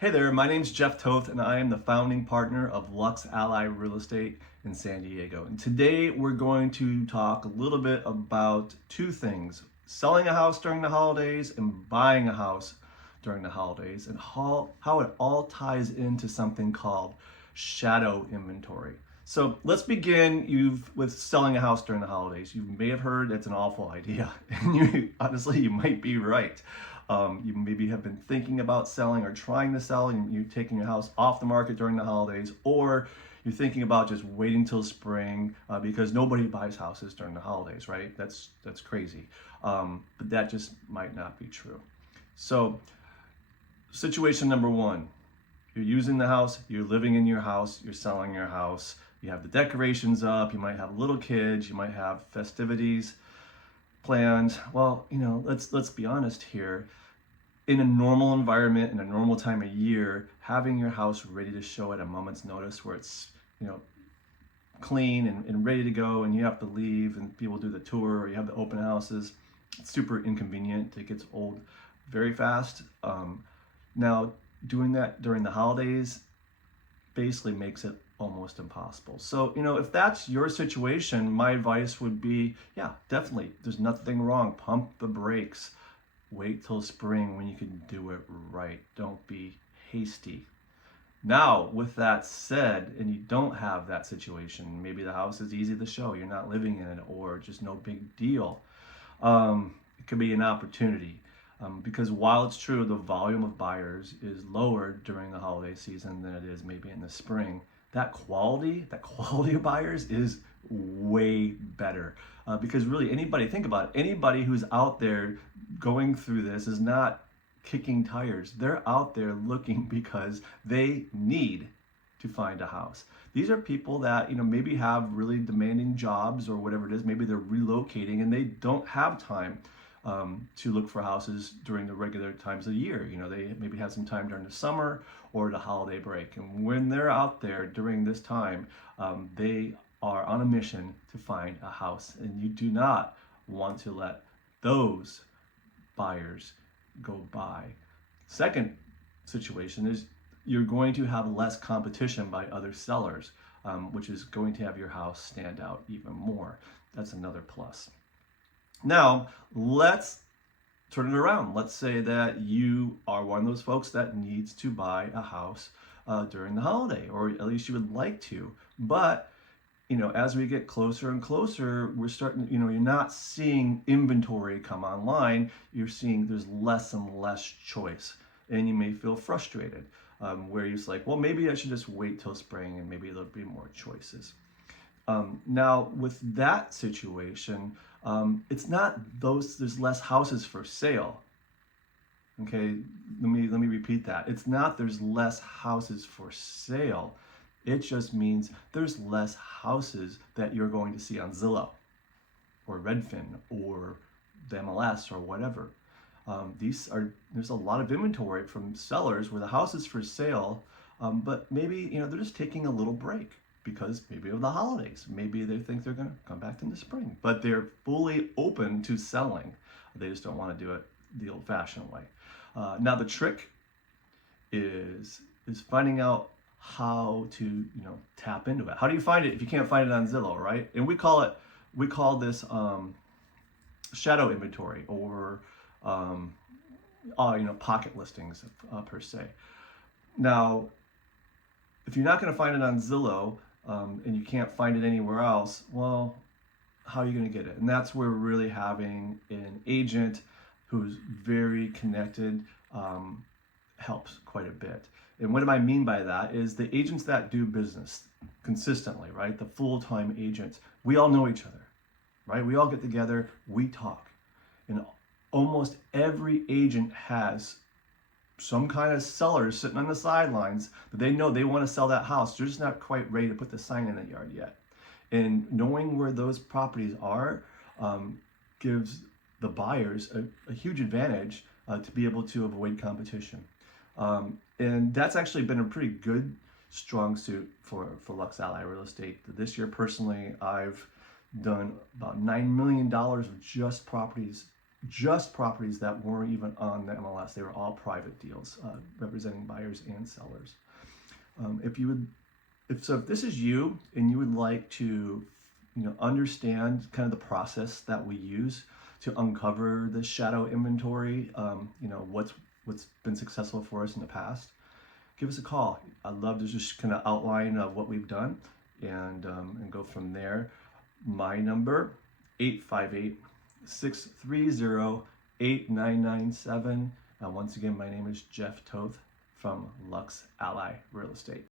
Hey there, my name's Jeff Toth, and I am the founding partner of Lux Ally Real Estate in San Diego. And today we're going to talk a little bit about two things: selling a house during the holidays and buying a house during the holidays, and how it all ties into something called shadow inventory. So let's begin with selling a house during the holidays. You may have heard that's an awful idea, and honestly, you might be right. You maybe have been thinking about selling or trying to sell, and you're taking your house off the market during the holidays, or you're thinking about just waiting till spring because nobody buys houses during the holidays, right? That's crazy, but that just might not be true. So, situation number one: you're using the house, you're living in your house, you're selling your house. You have the decorations up. You might have little kids. You might have festivities planned. Well, let's be honest here. In a normal environment, in a normal time of year, having your house ready to show at a moment's notice where it's, clean and ready to go, and you have to leave and people do the tour or you have the open houses, it's super inconvenient. It gets old very fast. Now, doing that during the holidays basically makes it almost impossible. So, if that's your situation, my advice would be, yeah, definitely, there's nothing wrong. Pump the brakes. Wait till spring when you can do it right. Don't be hasty. Now, with that said, and you don't have that situation, maybe the house is easy to show, you're not living in it, or just no big deal. It could be an opportunity. Because while it's true the volume of buyers is lower during the holiday season than it is maybe in the spring, that quality of buyers is way better. Because really think about it, anybody who's out there going through this is not kicking tires. They're out there looking because they need to find a house. These are people that maybe have really demanding jobs or whatever it is. Maybe they're relocating and they don't have time to look for houses during the regular times of the year. They maybe have some time during the summer or the holiday break. And when they're out there during this time, they are on a mission to find a house. And you do not want to let those buyers go by. Second situation is you're going to have less competition by other sellers, which is going to have your house stand out even more. That's another plus. Now, let's turn it around. Let's say that you are one of those folks that needs to buy a house during the holiday, or at least you would like to. But, as we get closer and closer, we're starting, you're not seeing inventory come online. You're seeing there's less and less choice. And you may feel frustrated, where you're like, well, maybe I should just wait till spring and maybe there'll be more choices. Now, with that situation, it's not there's less houses for sale. Okay, let me repeat that. It's not there's less houses for sale. It just means there's less houses that you're going to see on Zillow or Redfin or the MLS or whatever. There's a lot of inventory from sellers where the house is for sale, but maybe they're just taking a little break because maybe of the holidays. Maybe they think they're going to come back in the spring, but they're fully open to selling. They just don't want to do it the old-fashioned way. Now the trick is finding out how to tap into it. How do you find it if you can't find it on Zillow, right? And we call this shadow inventory, or pocket listings per se. Now, if you're not going to find it on Zillow and you can't find it anywhere else, well, how are you going to get it? And that's where really having an agent who's very connected helps quite a bit. And what do I mean by that is the agents that do business consistently, right? The full-time agents, we all know each other, right? We all get together, we talk. And almost every agent has some kind of sellers sitting on the sidelines that they know they want to sell that house. They're just not quite ready to put the sign in the yard yet. And knowing where those properties are gives the buyers a huge advantage to be able to avoid competition. And that's actually been a pretty good strong suit for Lux Ally Real Estate. This year, personally, I've done about $9 million of just properties just properties that weren't even on the MLS. They were all private deals representing buyers and sellers. If this is you and you would like to, understand kind of the process that we use to uncover the shadow inventory, what's been successful for us in the past, give us a call. I'd love to just kind of outline what we've done and go from there. My number, 858-630-8997. Once again, my name is Jeff Toth from Lux Ally Real Estate.